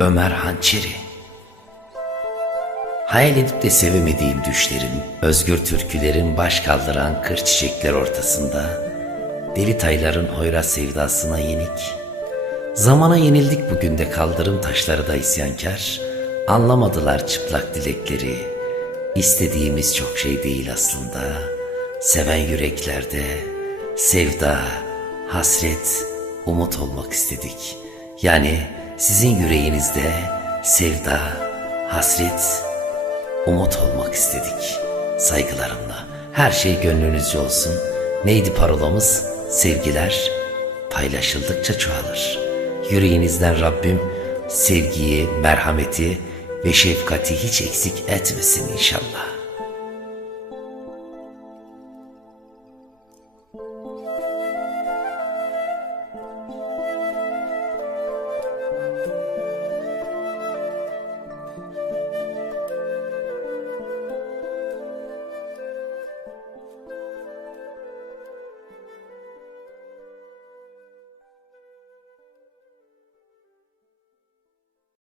Ömer Hançeri Hayal edip de sevemediğim düşlerim, özgür türkülerin baş kaldıran kır çiçekler ortasında, deli tayların hoyrat sevdasına yenik. Zamana yenildik bugün de kaldırım taşları da isyankar, anlamadılar çıplak dilekleri. İstediğimiz çok şey değil aslında, seven yüreklerde, sevda, hasret, umut olmak istedik. Yani sizin yüreğinizde sevda, hasret, umut olmak istedik. Saygılarımla. Her şey gönlünüzce olsun. Neydi parolamız? Sevgiler paylaşıldıkça çoğalır. Yüreğinizden Rabbim sevgiyi, merhameti ve şefkati hiç eksik etmesin inşallah.